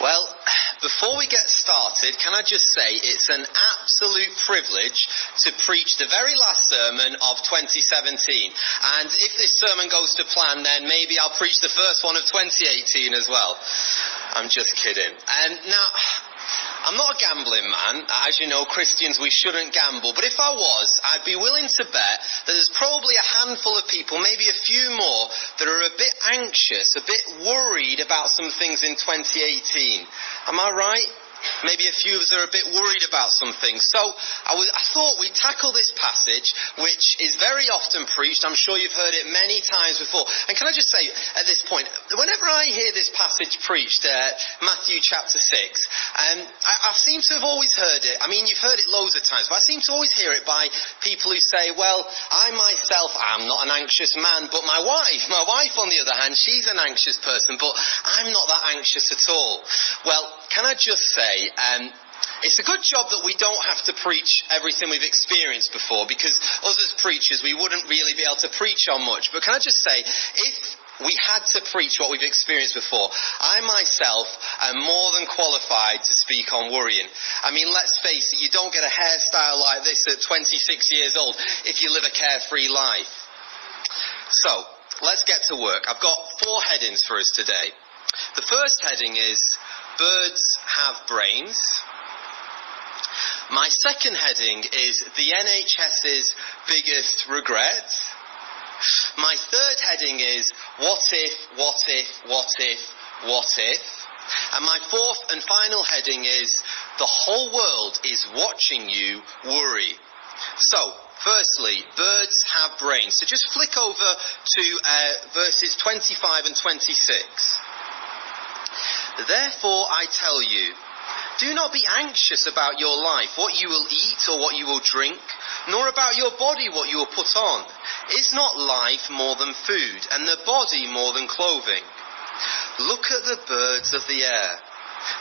Well, before we get started, can I just say it's an absolute privilege to preach the very last sermon of 2017. And if this sermon goes to plan, then maybe I'll preach the first one of 2018 as well. I'm just kidding. Now, I'm not a gambling man. As you know, Christians, we shouldn't gamble. But if I was, I'd be willing to bet that there's probably a handful of people, maybe a few more, that are a bit anxious, a bit worried about some things in 2018. Am I right? Maybe a few of us are a bit worried about some things. So I thought we'd tackle this passage, which is very often preached. I'm sure you've heard it many times before. And can I just say at this point, whenever I hear this passage preached, Matthew chapter 6, I seem to have always heard it. I mean, you've heard it loads of times, but I seem to always hear it by people who say, well, I myself am not an anxious man, but my wife on the other hand, she's an anxious person, but I'm not that anxious at all. Well, can I just say, it's a good job that we don't have to preach everything we've experienced before, because us as preachers, we wouldn't really be able to preach on much. But can I just say, if we had to preach what we've experienced before, I myself am more than qualified to speak on worrying. I mean, let's face it, you don't get a hairstyle like this at 26 years old if you live a carefree life. So, let's get to work. I've got 4 headings for us today. The first heading is, birds have brains. My second heading is the NHS's biggest regret. My third heading is what if, what if, what if, what if. And my fourth and final heading is the whole world is watching you worry. So, firstly, birds have brains. So just flick over to verses 25 and 26. Therefore I tell you, do not be anxious about your life, what you will eat or what you will drink, nor about your body what you will put on. Is not life more than food, and the body more than clothing? Look at the birds of the air.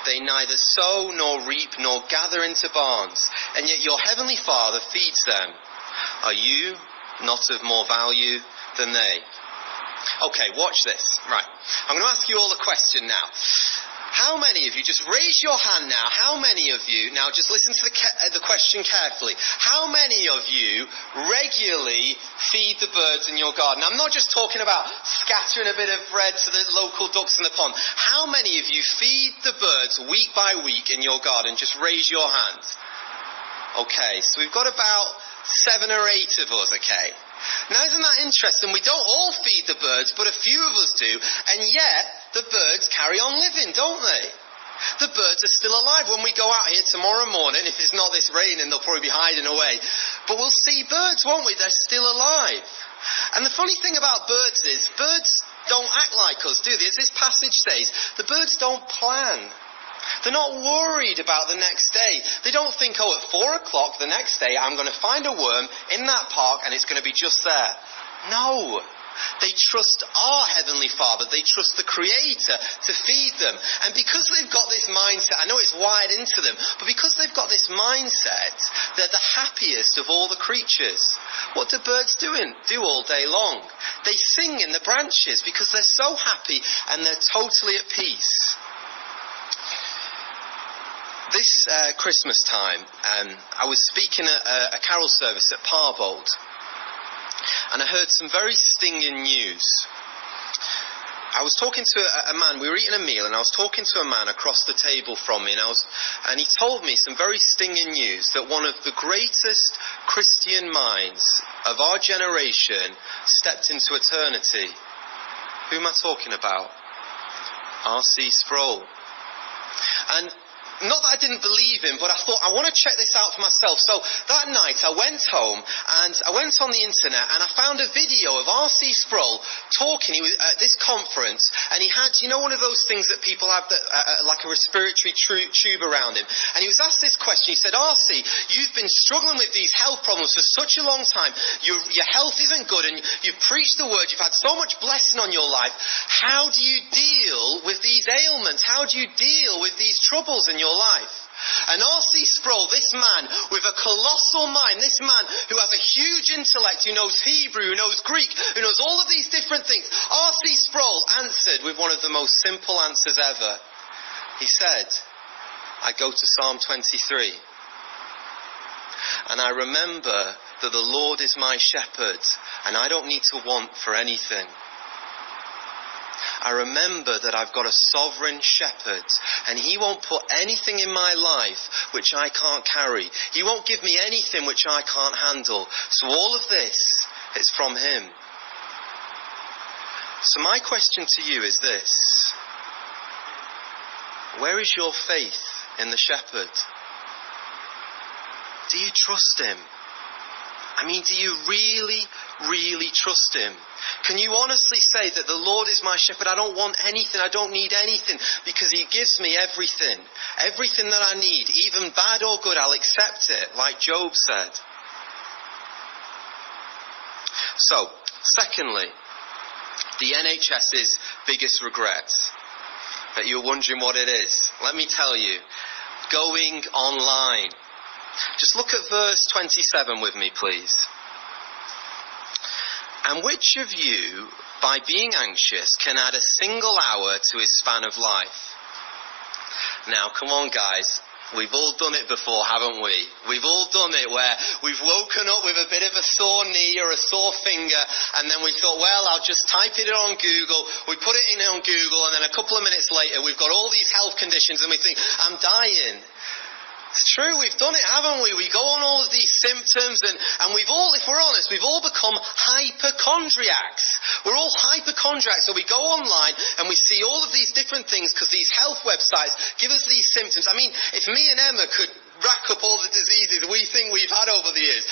They neither sow nor reap nor gather into barns, and yet your heavenly Father feeds them. Are you not of more value than they? Okay, watch this. Right. I'm going to ask you all a question now. How many of you, just raise your hand now, how many of you, now just listen to the question carefully, how many of you regularly feed the birds in your garden? I'm not just talking about scattering a bit of bread to the local ducks in the pond. How many of you feed the birds week by week in your garden? Just raise your hand. Okay, so we've got about 7 or 8 of us, okay? Now, isn't that interesting? We don't all feed the birds, but a few of us do, and yet the birds carry on living, don't they? The birds are still alive. When we go out here tomorrow morning, if it's not this raining, they'll probably be hiding away. But we'll see birds, won't we? They're still alive. And the funny thing about birds is, birds don't act like us, do they? As this passage says, the birds don't plan. They're not worried about the next day. They don't think, oh, at 4 o'clock the next day, I'm going to find a worm in that park and it's going to be just there. No. They trust our Heavenly Father. They trust the Creator to feed them. And because they've got this mindset, I know it's wired into them, but because they've got this mindset, they're the happiest of all the creatures. What do birds do all day long? They sing in the branches because they're so happy and they're totally at peace. This Christmas time, I was speaking at a carol service at Parbold, and I heard some very stinging news. I was talking to a man, we were eating a meal, and I was talking to a man across the table from me, and he told me some very stinging news, that one of the greatest Christian minds of our generation stepped into eternity. Who am I talking about? RC Sproul. And not that I didn't believe him, but I thought, I want to check this out for myself. So that night I went home and I went on the internet and I found a video of RC Sproul talking. He was at this conference and he had, you know, one of those things that people have that, like a respiratory tube around him. And he was asked this question. He said, RC, you've been struggling with these health problems for such a long time. Your health isn't good and you've preached the word. You've had so much blessing on your life. How do you deal with these ailments? How do you deal with these troubles in your life? And R.C. Sproul, this man with a colossal mind, this man who has a huge intellect, who knows Hebrew, who knows Greek, who knows all of these different things, R.C. Sproul answered with one of the most simple answers ever. He said, I go to Psalm 23. And I remember that the Lord is my shepherd and I don't need to want for anything. I remember that I've got a sovereign shepherd and he won't put anything in my life which I can't carry. He won't give me anything which I can't handle. So all of this is from him. So my question to you is this. Where is your faith in the shepherd? Do you trust him? I mean, do you really, really trust him? Can you honestly say that the Lord is my shepherd? I don't want anything. I don't need anything because he gives me everything. Everything that I need, even bad or good, I'll accept it, like Job said. So, secondly, the NHS's biggest regret. That you're wondering what it is. Let me tell you. Going online. Just look at verse 27 with me, please. And which of you, by being anxious, can add a single hour to his span of life? Now, come on, guys. We've all done it before, haven't we? We've all done it where we've woken up with a bit of a sore knee or a sore finger, and then we thought, well, I'll just type it in on Google. We put it in on Google, and then a couple of minutes later, we've got all these health conditions, and we think, I'm dying. It's true, we've done it, haven't we? We go on all of these symptoms, and we've all, if we're honest, we've all become hypochondriacs. We're all hypochondriacs, so we go online and we see all of these different things because these health websites give us these symptoms. I mean, if me and Emma could rack up all the diseases we think we've had over the years,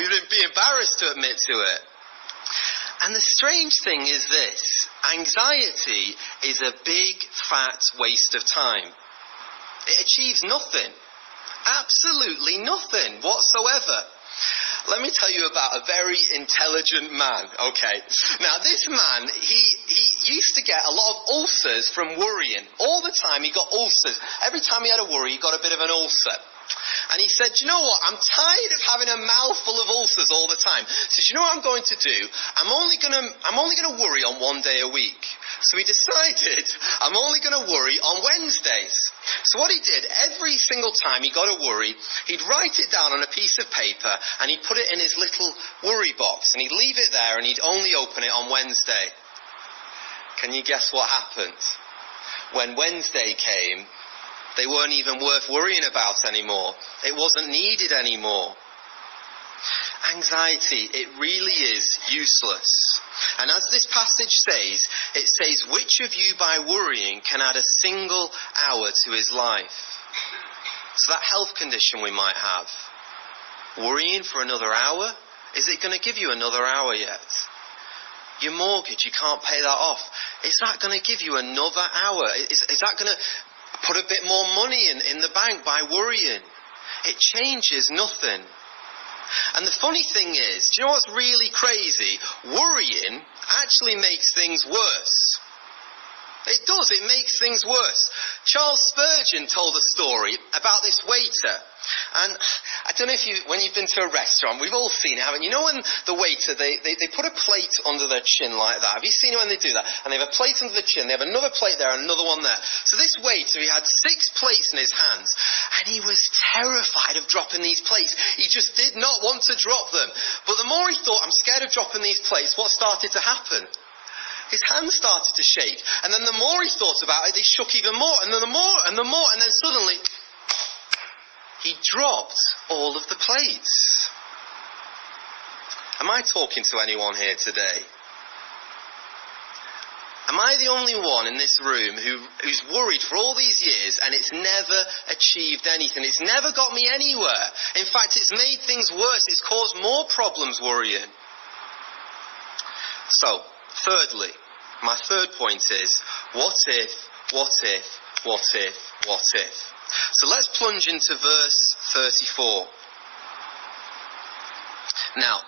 we'd be embarrassed to admit to it. And the strange thing is this, anxiety is a big, fat waste of time. It achieves nothing. Absolutely nothing whatsoever. Let me tell you about a very intelligent man, okay? Now, this man, he used to get a lot of ulcers from worrying. All the time he got ulcers. Every time he had a worry, he got a bit of an ulcer. And he said, do you know what? I'm tired of having a mouthful of ulcers all the time. So do you know what I'm going to do? I'm only going to worry on one day a week. So he decided, I'm only going to worry on Wednesdays. So what he did, every single time he got a worry, he'd write it down on a piece of paper and he'd put it in his little worry box and he'd leave it there and he'd only open it on Wednesday. Can you guess what happened? When Wednesday came, they weren't even worth worrying about anymore. It wasn't needed anymore. Anxiety, it really is useless. And as this passage says, it says, which of you by worrying can add a single hour to his life? So that health condition we might have, worrying for another hour, is it going to give you another hour yet? Your mortgage, you can't pay that off. Is that going to give you another hour? Is that going to put a bit more money in the bank by worrying? It changes nothing. And the funny thing is, do you know what's really crazy? Worrying actually makes things worse. It does, it makes things worse. Charles Spurgeon told a story about this waiter. And I don't know if when you've been to a restaurant, we've all seen it, haven't you? You know when the waiter, they put a plate under their chin like that. Have you seen it when they do that? And they have a plate under the chin, they have another plate there and another one there. So this waiter, he had 6 plates in his hands. And he was terrified of dropping these plates. He just did not want to drop them. But the more he thought, I'm scared of dropping these plates, what started to happen? His hands started to shake. And then the more he thought about it, they shook even more. And then the more, and then suddenly, he dropped all of the plates. Am I talking to anyone here today? Am I the only one in this room who's worried for all these years and it's never achieved anything? It's never got me anywhere. In fact, it's made things worse. It's caused more problems worrying. So, thirdly, my third point is, what if, what if, what if, what if? So let's plunge into verse 34. Now,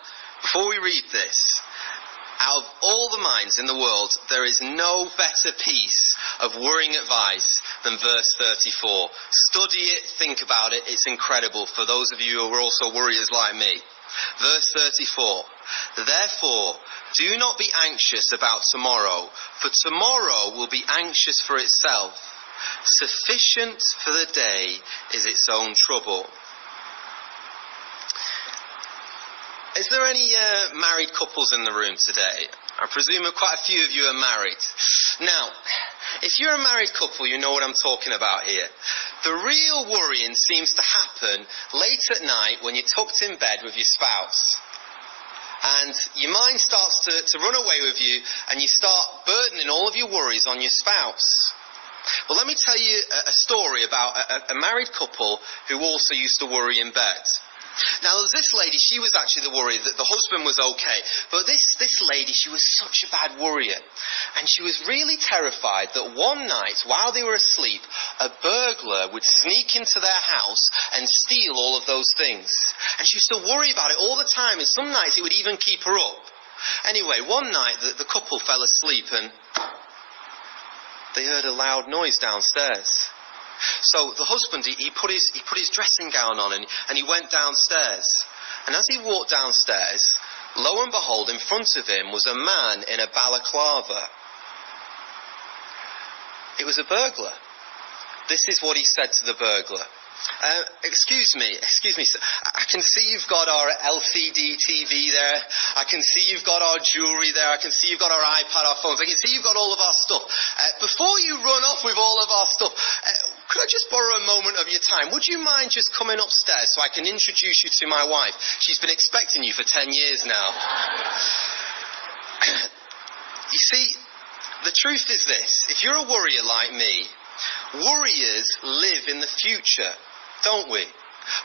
before we read this, out of all the minds in the world, there is no better piece of worrying advice than verse 34. Study it, think about it, it's incredible for those of you who are also worriers like me. Verse 34, therefore, do not be anxious about tomorrow, for tomorrow will be anxious for itself. Sufficient for the day is its own trouble. Is there any married couples in the room today? I presume quite a few of you are married. Now, if you're a married couple, you know what I'm talking about here. The real worrying seems to happen late at night when you're tucked in bed with your spouse. And your mind starts to run away with you, and you start burdening all of your worries on your spouse. Well, let me tell you a story about a married couple who also used to worry in bed. Now, there was this lady, she was actually the worrier, that the husband was okay. But this lady, she was such a bad worrier. And she was really terrified that one night, while they were asleep, a burglar would sneak into their house and steal all of those things. And she used to worry about it all the time, and some nights it would even keep her up. Anyway, one night, the couple fell asleep, and they heard a loud noise downstairs. So the husband, he put his dressing gown on and he went downstairs. And as he walked downstairs, lo and behold, in front of him was a man in a balaclava. It was a burglar. This is what he said to the burglar. Excuse me, sir. I can see you've got our LCD TV there. I can see you've got our jewellery there. I can see you've got our iPad, our phones. I can see you've got all of our stuff. Before you run off with all of our stuff, could I just borrow a moment of your time? Would you mind just coming upstairs so I can introduce you to my wife? She's been expecting you for 10 years now. You see, the truth is this. If you're a worrier like me, worriers live in the future, don't we?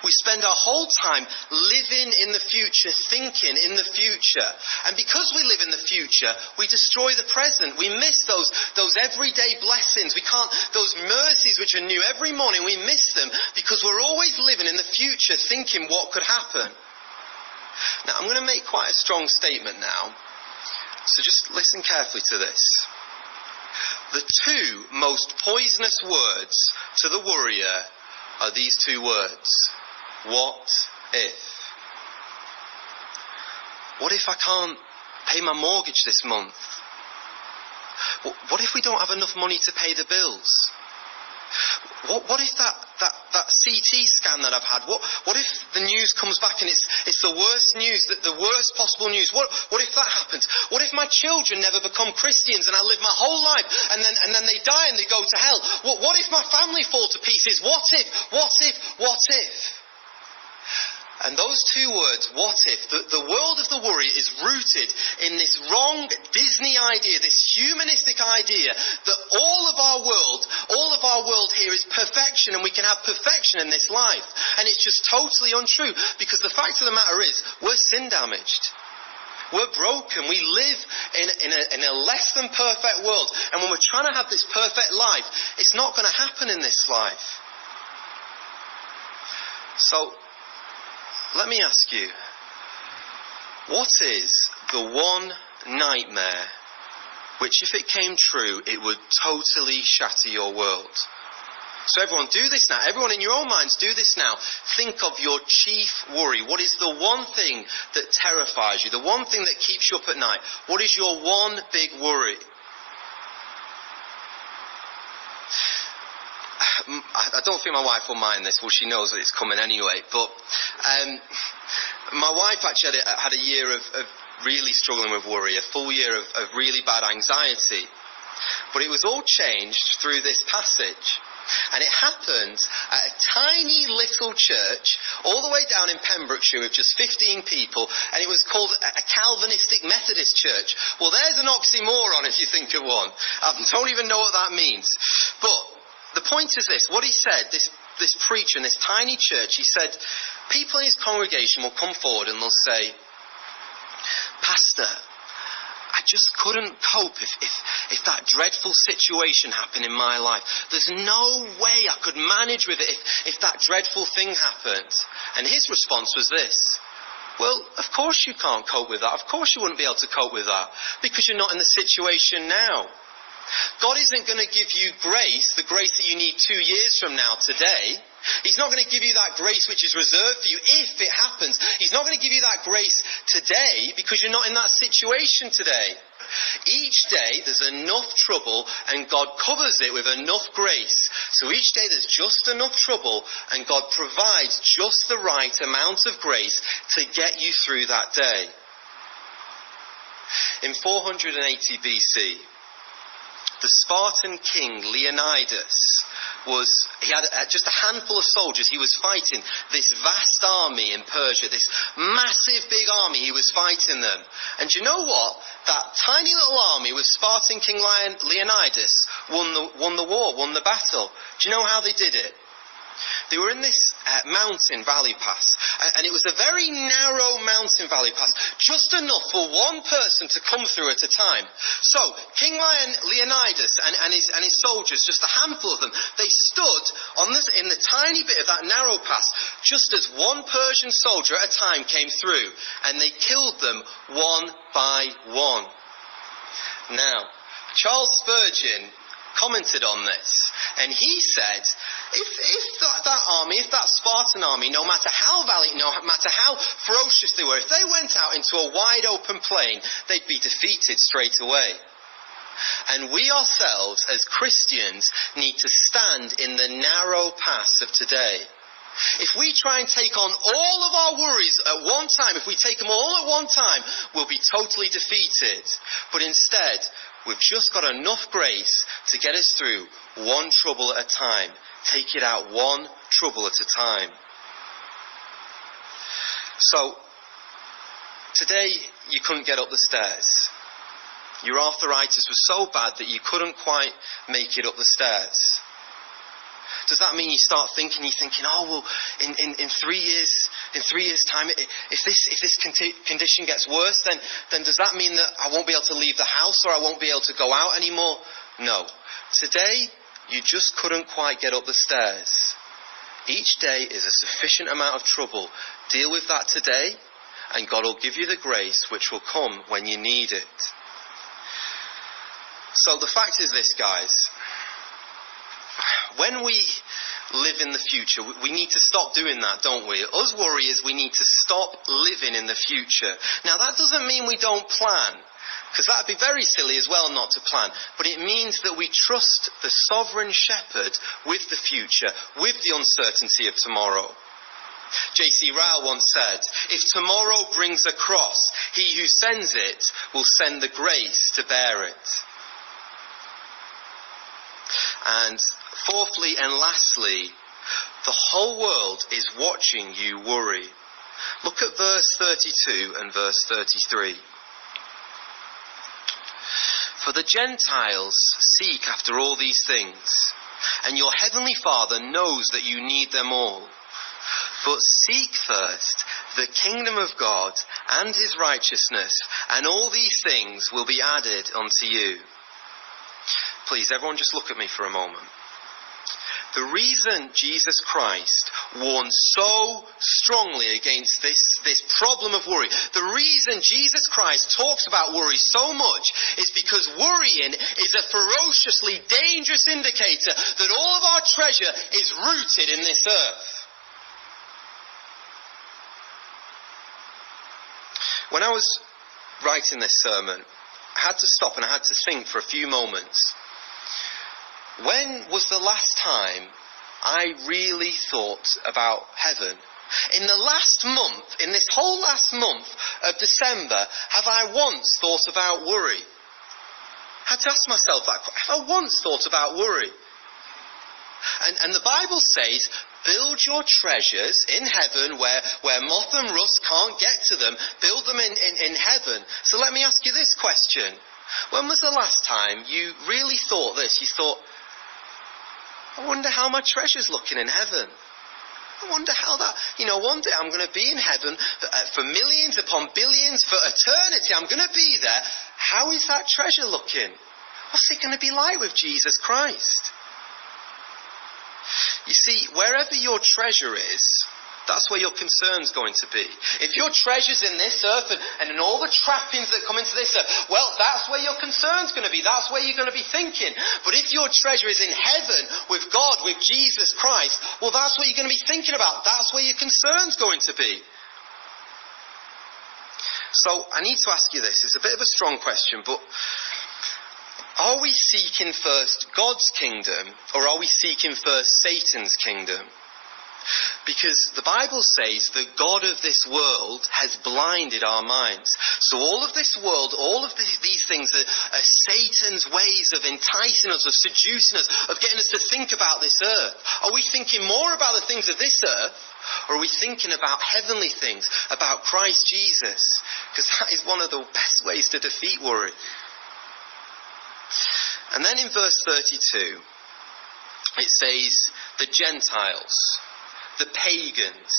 We spend our whole time living in the future, thinking in the future. And because we live in the future, we destroy the present. We miss those everyday blessings. Those mercies which are new every morning, we miss them because we're always living in the future, thinking what could happen. Now, I'm going to make quite a strong statement now. So just listen carefully to this. The two most poisonous words to the worrier are these two words. What if? What if I can't pay my mortgage this month? What if we don't have enough money to pay the bills? What if that CT scan that I've had, what if the news comes back and it's the worst news, the worst possible news? What if that happens? What if my children never become Christians and I live my whole life and then they die and they go to hell? What if my family fall to pieces? What if? And those two words, what if, the world of the worry is rooted in this wrong Disney idea, this humanistic idea that all of our world here is perfection and we can have perfection in this life. And it's just totally untrue because the fact of the matter is we're sin damaged. We're broken. We live in a less than perfect world. And when we're trying to have this perfect life, it's not going to happen in this life. So, let me ask you, what is the one nightmare which, if it came true, it would totally shatter your world? So everyone, do this now. Everyone in your own minds, do this now. Think of your chief worry. What is the one thing that terrifies you? The one thing that keeps you up at night? What is your one big worry? I don't think my wife will mind this. Well, she knows that it's coming anyway. But my wife actually had a year of really struggling with worry, a full year of really bad anxiety. But it was all changed through this passage. And it happened at a tiny little church all the way down in Pembrokeshire with just 15 people, and it was called a Calvinistic Methodist church. Well, there's an oxymoron if you think of one. I don't even know what that means. But the point is this, what he said, this preacher in this tiny church, he said, people in his congregation will come forward and they'll say, Pastor, I just couldn't cope if that dreadful situation happened in my life. There's no way I could manage with it if that dreadful thing happened. And his response was this, well, of course you can't cope with that. Of course you wouldn't be able to cope with that because you're not in the situation now. God isn't going to give you grace, the grace that you need 2 years from now today. He's not going to give you that grace which is reserved for you if it happens. He's not going to give you that grace today because you're not in that situation today. Each day there's enough trouble and God covers it with enough grace. So each day there's just enough trouble and God provides just the right amount of grace to get you through that day. In 480 BC, the Spartan king Leonidas he had just a handful of soldiers. He was fighting this vast army in Persia, this massive big army. He was fighting them. And do you know what? That tiny little army with Spartan king Leonidas won the war, won the battle. Do you know how they did it? They were in this mountain valley pass, and it was a very narrow mountain valley pass, just enough for one person to come through at a time. So King Leonidas and his soldiers, just a handful of them, they stood in the tiny bit of that narrow pass, just as one Persian soldier at a time came through, and they killed them one by one. Now, Charles Spurgeon commented on this, and he said, if that Spartan army, no matter how valiant, no matter how ferocious they were, if they went out into a wide open plain, they'd be defeated straight away. And we ourselves, as Christians, need to stand in the narrow pass of today. If we try and take on all of our worries at one time, if we take them all at one time, we'll be totally defeated. But instead, we've just got enough grace to get us through one trouble at a time. Take it out one trouble at a time. So, today you couldn't get up the stairs. Your arthritis was so bad that you couldn't quite make it up the stairs. Does that mean you start thinking, oh, well, in 3 years' time, if this condition gets worse, then does that mean that I won't be able to leave the house or I won't be able to go out anymore? No. Today, you just couldn't quite get up the stairs. Each day is a sufficient amount of trouble. Deal with that today, and God will give you the grace which will come when you need it. So the fact is this, guys. When we live in the future, we need to stop doing that, don't we? Us worriers, we need to stop living in the future. Now, that doesn't mean we don't plan, because that would be very silly as well not to plan. But it means that we trust the sovereign shepherd with the future, with the uncertainty of tomorrow. J.C. Ryle once said, "If tomorrow brings a cross, he who sends it will send the grace to bear it." And fourthly and lastly, the whole world is watching you worry. Look at verse 32 and verse 33. For the Gentiles seek after all these things, and your heavenly Father knows that you need them all. But seek first the kingdom of God and his righteousness, and all these things will be added unto you. Please, everyone just look at me for a moment. The reason Jesus Christ warned so strongly against this problem of worry, the reason Jesus Christ talks about worry so much is because worrying is a ferociously dangerous indicator that all of our treasure is rooted in this earth. When I was writing this sermon, I had to stop and I had to think for a few moments. When was the last time I really thought about heaven? In the last month, in this whole last month of December, have I once thought about worry? I had to ask myself that. Have I once thought about worry? And the Bible says, build your treasures in heaven where moth and rust can't get to them. Build them in heaven. So let me ask you this question. When was the last time you really thought this? You thought, I wonder how my treasure's looking in heaven. I wonder how that, one day I'm going to be in heaven for millions upon billions, for eternity. I'm going to be there. How is that treasure looking? What's it going to be like with Jesus Christ? You see, wherever your treasure is, that's where your concern's going to be. If your treasure's in this earth and in all the trappings that come into this earth, well, that's where your concern's going to be. That's where you're going to be thinking. But if your treasure is in heaven with God, with Jesus Christ, well, that's what you're going to be thinking about. That's where your concern's going to be. So I need to ask you this. It's a bit of a strong question, but are we seeking first God's kingdom, or are we seeking first Satan's kingdom? Because the Bible says the God of this world has blinded our minds. So all of this world, all of these things are Satan's ways of enticing us, of seducing us, of getting us to think about this earth. Are we thinking more about the things of this earth, or are we thinking about heavenly things, about Christ Jesus? Because that is one of the best ways to defeat worry. And then in verse 32, it says, the Gentiles, the pagans,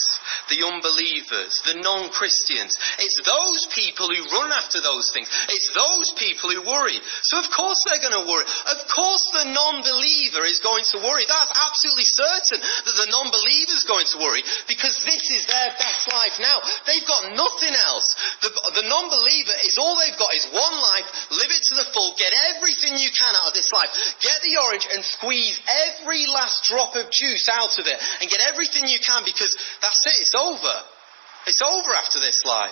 the unbelievers, the non-Christians. It's those people who run after those things. It's those people who worry. So of course they're going to worry. Of course the non-believer is going to worry. That's absolutely certain that the non-believer is going to worry, because this is their best life now. They've got nothing else. The non-believer is all they've got is one life. Live it to the full. Get everything you can out of this life. Get the orange and squeeze every last drop of juice out of it, and get everything you can, because that's it. It's over. It's over after this life.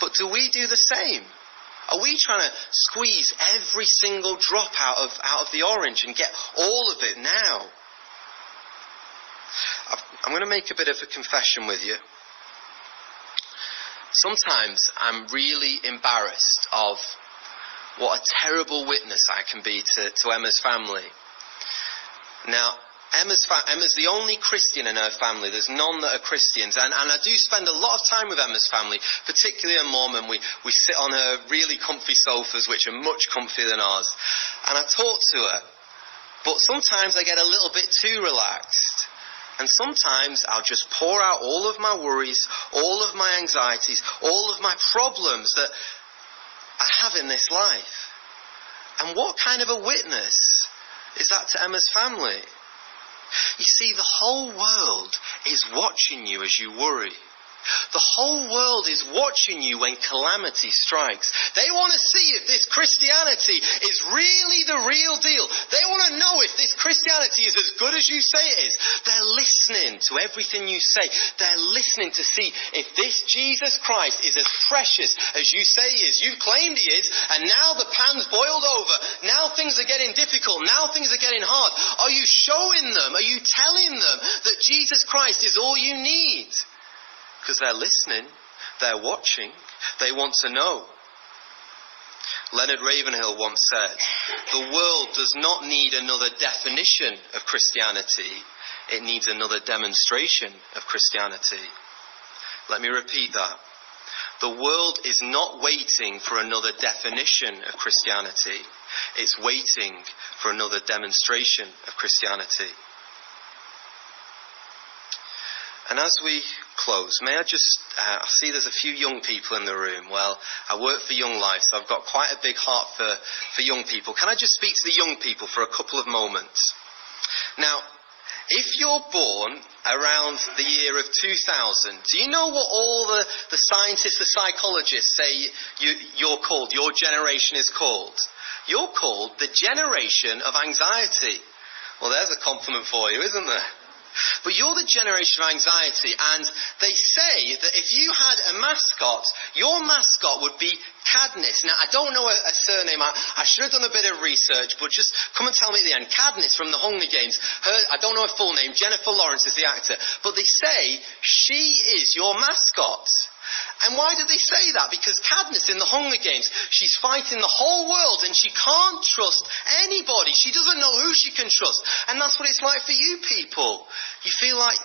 But do we do the same? Are we trying to squeeze every single drop out of the orange and get all of it now? I'm going to make a bit of a confession with you. Sometimes I'm really embarrassed of what a terrible witness I can be to Emma's family. Now, Emma's the only Christian in her family. There's none that are Christians. And I do spend a lot of time with Emma's family, particularly her mum, and we sit on her really comfy sofas, which are much comfier than ours. And I talk to her. But sometimes I get a little bit too relaxed. And sometimes I'll just pour out all of my worries, all of my anxieties, all of my problems that I have in this life. And what kind of a witness is that to Emma's family? You see, the whole world is watching you as you worry. The whole world is watching you when calamity strikes. They want to see if this Christianity is really the real deal. They want to know if this Christianity is as good as you say it is. They're listening to everything you say. They're listening to see if this Jesus Christ is as precious as you say he is. You've claimed he is, and now the pan's boiled over. Now things are getting difficult. Now things are getting hard. Are you showing them? Are you telling them that Jesus Christ is all you need? Because they're listening, they're watching, they want to know. Leonard Ravenhill once said, the world does not need another definition of Christianity, it needs another demonstration of Christianity. Let me repeat that. The world is not waiting for another definition of Christianity, it's waiting for another demonstration of Christianity. And as we close, may I just, I see there's a few young people in the room. Well, I work for Young Life, so I've got quite a big heart for young people. Can I just speak to the young people for a couple of moments? Now, if you're born around the year of 2000, do you know what all the scientists, the psychologists say you're called, your generation is called? You're called the generation of anxiety. Well, there's a compliment for you, isn't there? But you're the generation of anxiety, and they say that if you had a mascot, your mascot would be Katniss. Now, I don't know a surname. I should have done a bit of research, but just come and tell me at the end. Katniss from the Hunger Games. I don't know her full name. Jennifer Lawrence is the actor. But they say she is your mascot. And why do they say that? Because Katniss in the Hunger Games, she's fighting the whole world and she can't trust anybody. She doesn't know who she can trust. And that's what it's like for you people. You feel like,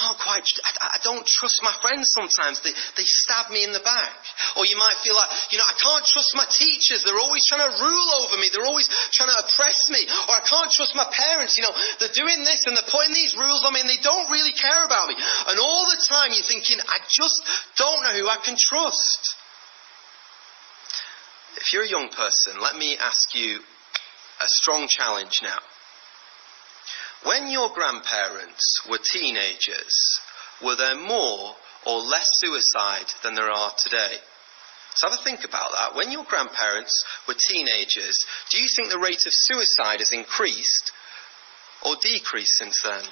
I don't trust my friends sometimes. They stab me in the back. Or you might feel like, I can't trust my teachers. They're always trying to rule over me. They're always trying to oppress me. Or I can't trust my parents. They're doing this and they're putting these rules on me and they don't really care about me. And all the time you're thinking, I just don't know who I can trust. If you're a young person, let me ask you a strong challenge now. When your grandparents were teenagers, were there more or less suicide than there are today? So have a think about that. When your grandparents were teenagers, do you think the rate of suicide has increased or decreased since then?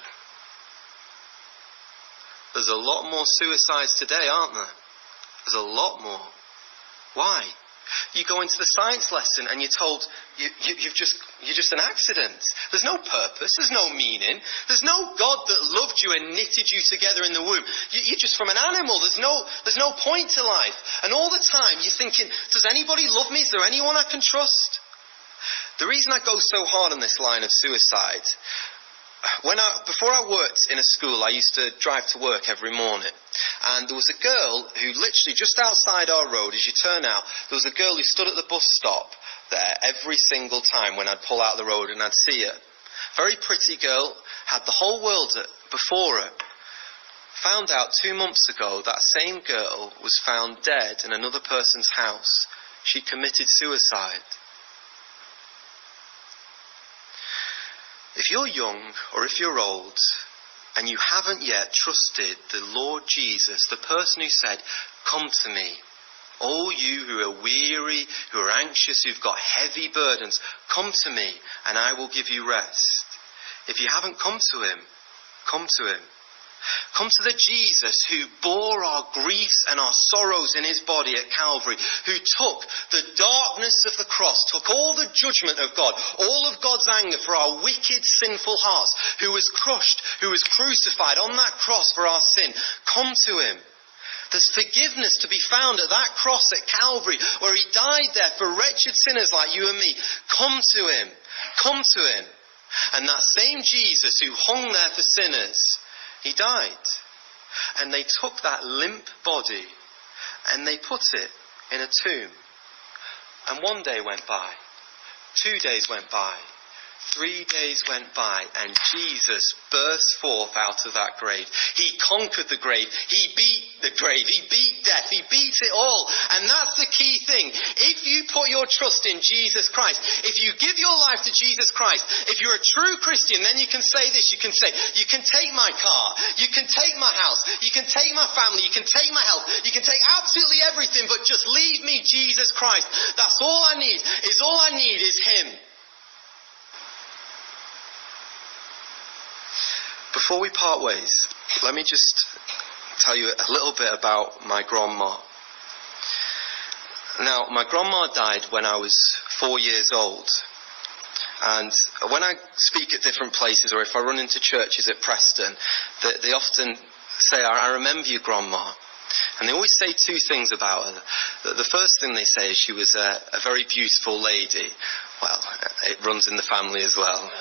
There's a lot more suicides today, aren't there? There's a lot more. Why? You go into the science lesson and you're told you're just an accident. There's no purpose. There's no meaning. There's no God that loved you and knitted you together in the womb. You're just from an animal. There's no point to life. And all the time you're thinking, does anybody love me? Is there anyone I can trust? The reason I go so hard on this line of suicide, before I worked in a school, I used to drive to work every morning. And there was a girl who literally just outside our road, as you turn out, there was a girl who stood at the bus stop there every single time when I'd pull out the road and I'd see her. Very pretty girl, had the whole world before her. Found out 2 months ago that same girl was found dead in another person's house. She committed suicide. If you're young or if you're old and you haven't yet trusted the Lord Jesus, the person who said, come to me, all you who are weary, who are anxious, who've got heavy burdens, come to me and I will give you rest. If you haven't come to him, come to him. Come to the Jesus who bore our griefs and our sorrows in his body at Calvary, who took the darkness of the cross, took all the judgment of God, all of God's anger for our wicked, sinful hearts, who was crushed, who was crucified on that cross for our sin. Come to him. There's forgiveness to be found at that cross at Calvary, where he died there for wretched sinners like you and me. Come to him. Come to him. And that same Jesus who hung there for sinners, he died. And they took that limp body and they put it in a tomb. And 1 day went by. 2 days went by. 3 days went by and Jesus burst forth out of that grave. He conquered the grave. He beat the grave. He beat death. He beat it all. And that's the key thing. If you put your trust in Jesus Christ, if you give your life to Jesus Christ, if you're a true Christian, then you can say this. You can say, you can take my car. You can take my house. You can take my family. You can take my health. You can take absolutely everything, but just leave me Jesus Christ. That's all I need. All I need is him. Before we part ways, let me just tell you a little bit about my grandma. Now, my grandma died when I was 4 years old. And when I speak at different places, or if I run into churches at Preston, they often say, I remember you, Grandma. And they always say two things about her. The first thing they say is she was a very beautiful lady. Well, it runs in the family as well.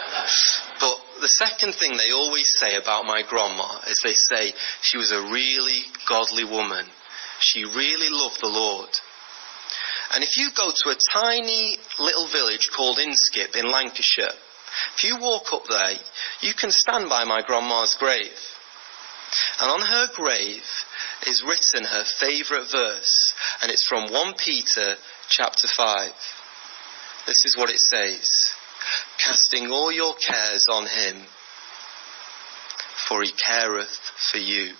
But the second thing they always say about my grandma is they say she was a really godly woman. She really loved the Lord. And if you go to a tiny little village called Inskip in Lancashire, if you walk up there, you can stand by my grandma's grave. And on her grave is written her favourite verse, and it's from 1 Peter chapter 5. This is what it says: casting all your cares on him, for he careth for you.